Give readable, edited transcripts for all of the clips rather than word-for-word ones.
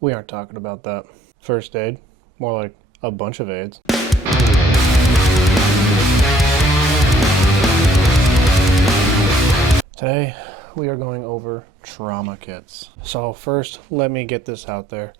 We aren't talking about that. First aid, more like a bunch of aids. Today, we are going over trauma kits. So first, let me get this out there.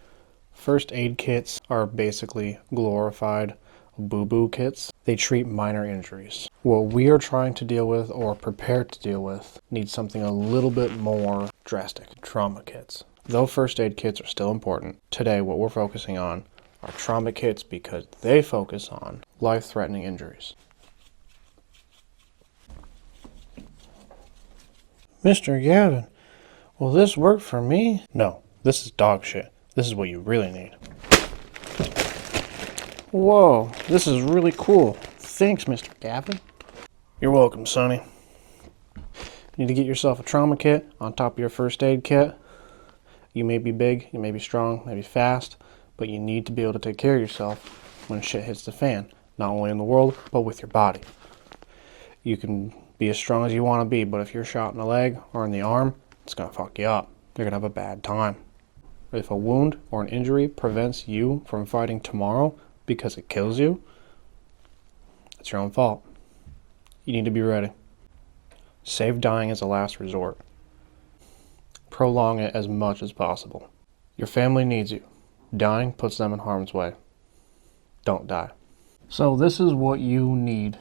First aid kits are basically glorified boo-boo kits. They treat minor injuries. What we are trying to deal with or prepared to deal with needs something a little bit more drastic. Trauma kits. Though first aid kits are still important, today what we're focusing on are trauma kits because they focus on life-threatening injuries. Mr. Gavin, will this work for me? No, this is dog shit. This is what you really need. Whoa, this is really cool. Thanks, Mr. Gavin. You're welcome, Sonny. You need to get yourself a trauma kit on top of your first aid kit. You may be big, you may be strong, maybe fast, but you need to be able to take care of yourself when shit hits the fan. Not only in the world, but with your body. You can be as strong as you want to be, but if you're shot in the leg or in the arm, it's going to fuck you up. You're going to have a bad time. If a wound or an injury prevents you from fighting tomorrow because it kills you, it's your own fault. You need to be ready. Save dying as a last resort. Prolong it as much as possible. Your family needs you. Dying puts them in harm's way. Don't die. So this is what you need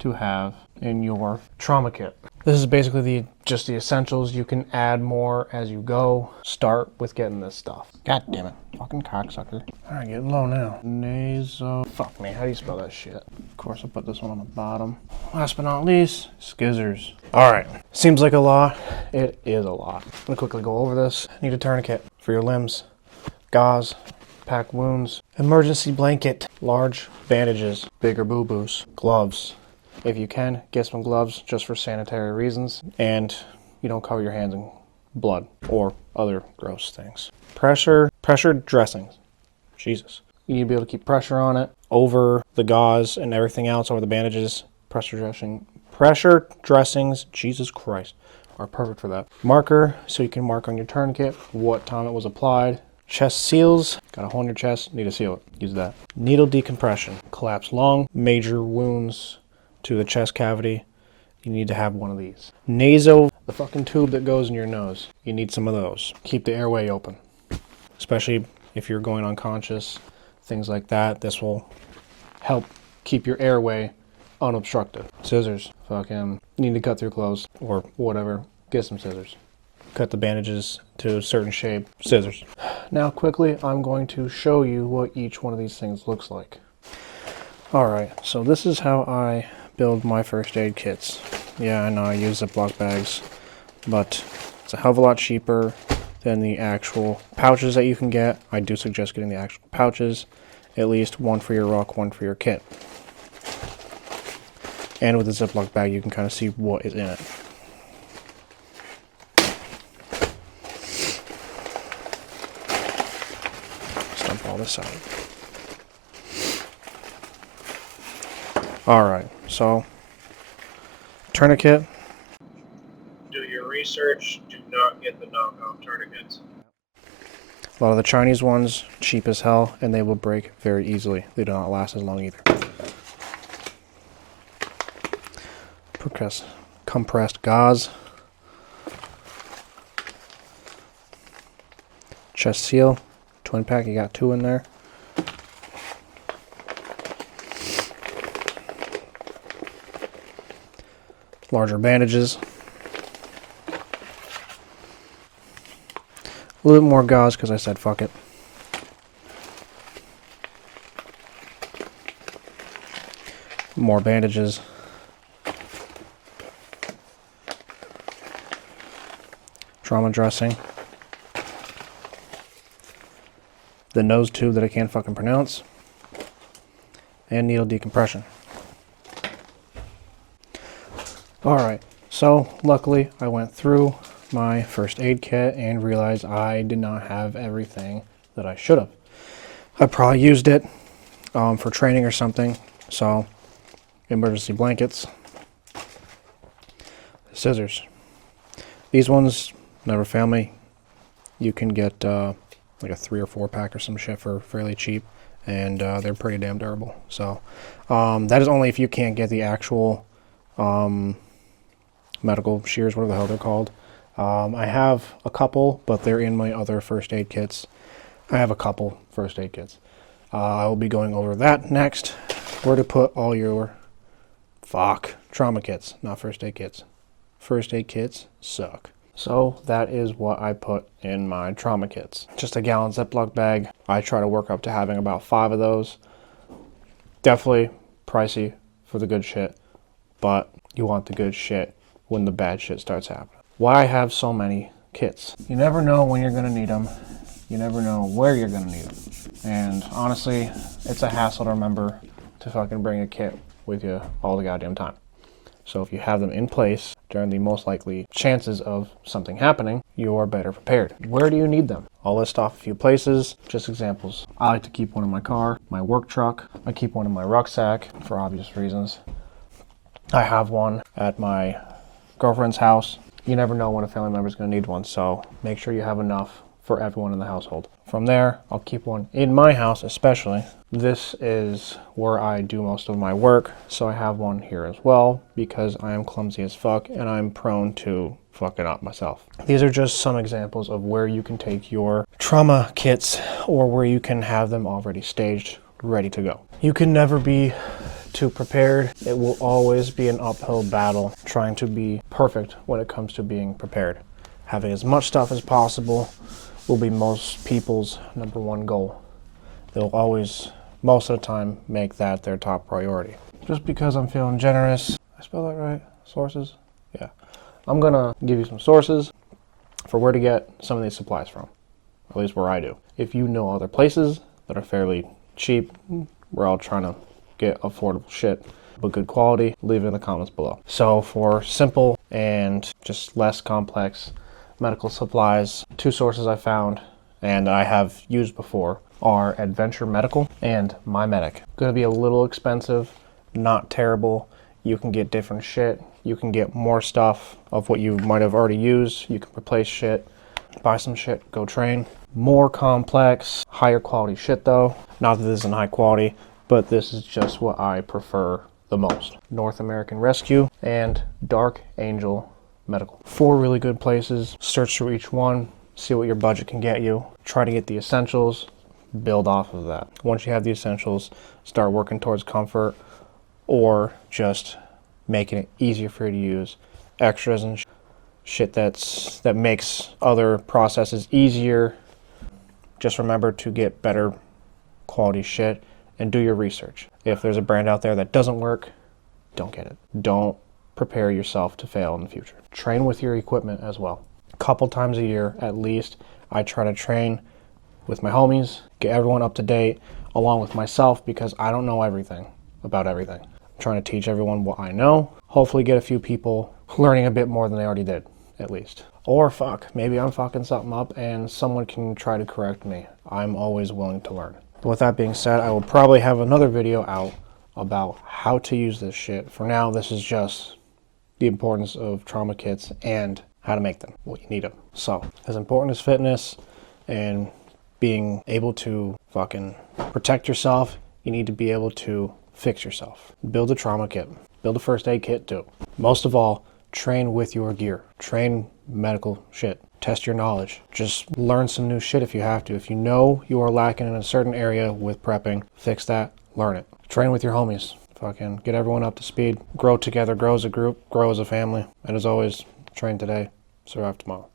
to have in your trauma kit. This is basically just the essentials. You can add more as you go. Start with getting this stuff. God damn it. Fucking cocksucker. Alright, getting low now. Fuck me, how do you spell that shit? Of course, I'll put this one on the bottom. Last but not least, skizzers. Alright, seems like a lot. It is a lot. I'm gonna quickly go over this. Need a tourniquet for your limbs. Gauze. Pack wounds. Emergency blanket. Large bandages. Bigger boo-boos. Gloves. If you can, get some gloves just for sanitary reasons. And you don't cover your hands in blood or other gross things. Pressure dressings. Jesus. You need to be able to keep pressure on it over the gauze and everything else, over the bandages. Pressure dressings, Jesus Christ, are perfect for that. Marker, so you can mark on your tourniquet what time it was applied. Chest seals, got a hole in your chest, need to seal it, use that. Needle decompression, collapse lung, major wounds to the chest cavity, you need to have one of these. Nasal, the fucking tube that goes in your nose, you need some of those. Keep the airway open, especially if you're going unconscious, things like that. This will help keep your airway unobstructed. Scissors, fucking need to cut through clothes or whatever, get some scissors. Cut the bandages to a certain shape, scissors. Now quickly, I'm going to show you what each one of these things looks like. Alright, so this is how I build my first aid kits. Yeah, I know I use Ziploc bags, but it's a hell of a lot cheaper than the actual pouches that you can get. I do suggest getting the actual pouches, at least one for your ruck, one for your kit. And with the Ziploc bag, you can kind of see what is in it. Dump all this out. Alright, so tourniquet. Do your research, do not get the knockoff tourniquets. A lot of the Chinese ones, cheap as hell, and they will break very easily. They do not last as long either. Compressed gauze. Chest seal. Twin pack, you got 2 in there. Larger bandages. A little bit more gauze because I said fuck it. More bandages. Trauma dressing. The nose tube that I can't fucking pronounce. And needle decompression. Alright, so luckily I went through my first aid kit and realized I did not have everything that I should have. I probably used it for training or something, so emergency blankets, scissors. These ones never fail me. You can get like a 3 or 4 pack or some shit for fairly cheap, and they're pretty damn durable. So that is only if you can't get the actual medical shears, whatever the hell they're called. I have a couple, but they're in my other first aid kits. I have a couple first aid kits. I will be going over that next. Where to put all your trauma kits, not first aid kits. First aid kits suck. So that is what I put in my trauma kits. Just a gallon Ziploc bag. I try to work up to having about 5 of those. Definitely pricey for the good shit, but you want the good shit when the bad shit starts happening. Why I have so many kits? You never know when you're gonna need them. You never know where you're gonna need them. And honestly, it's a hassle to remember to fucking bring a kit with you all the goddamn time. So if you have them in place during the most likely chances of something happening, you are better prepared. Where do you need them? I'll list off a few places, just examples. I like to keep one in my car, my work truck. I keep one in my rucksack for obvious reasons. I have one at my girlfriend's house. You never know when a family member is going to need one, so make sure you have enough for everyone in the household. From there, I'll keep one in my house especially. This is where I do most of my work, so I have one here as well because I am clumsy as fuck and I'm prone to fucking up myself. These are just some examples of where you can take your trauma kits or where you can have them already staged, ready to go. You can never be too prepared. It will always be an uphill battle trying to be perfect when it comes to being prepared. Having as much stuff as possible will be most people's number one goal. They'll always, most of the time, make that their top priority. Just because I'm feeling generous, I spell that right? Sources? Yeah. I'm gonna give you some sources for where to get some of these supplies from. At least where I do. If you know other places that are fairly cheap, we're all trying to get affordable shit, but good quality, leave it in the comments below. So for simple and just less complex medical supplies, 2 sources I found and I have used before are Adventure Medical and My Medic. Gonna be a little expensive, not terrible. You can get different shit. You can get more stuff of what you might have already used. You can replace shit, buy some shit, go train. More complex, higher quality shit though. Not that this isn't high quality, but this is just what I prefer the most. North American Rescue and Dark Angel Medical. 4 really good places. Search through each one, see what your budget can get you. Try to get the essentials, build off of that. Once you have the essentials, start working towards comfort or just making it easier for you to use. Extras and shit that makes other processes easier. Just remember to get better quality shit and do your research. If there's a brand out there that doesn't work, don't get it. Don't prepare yourself to fail in the future. Train with your equipment as well. A couple times a year at least, I try to train with my homies, get everyone up to date, along with myself because I don't know everything about everything. I'm trying to teach everyone what I know, hopefully get a few people learning a bit more than they already did, at least. Or fuck, maybe I'm fucking something up and someone can try to correct me. I'm always willing to learn. But with that being said, I will probably have another video out about how to use this shit. For now, this is just the importance of trauma kits and how to make them, what you need them. So, as important as fitness and being able to fucking protect yourself, you need to be able to fix yourself. Build a trauma kit. Build a first aid kit too. Most of all, train with your gear. Train medical shit. Test your knowledge. Just learn some new shit if you have to. If you know you are lacking in a certain area with prepping, fix that, learn it. Train with your homies. Fucking get everyone up to speed. Grow together, grow as a group, grow as a family. And as always, train today, survive tomorrow.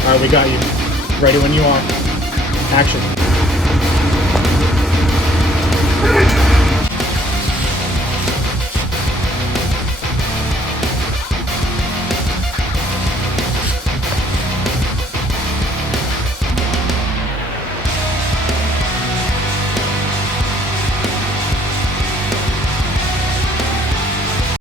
All right, we got you. Ready when you are. Action.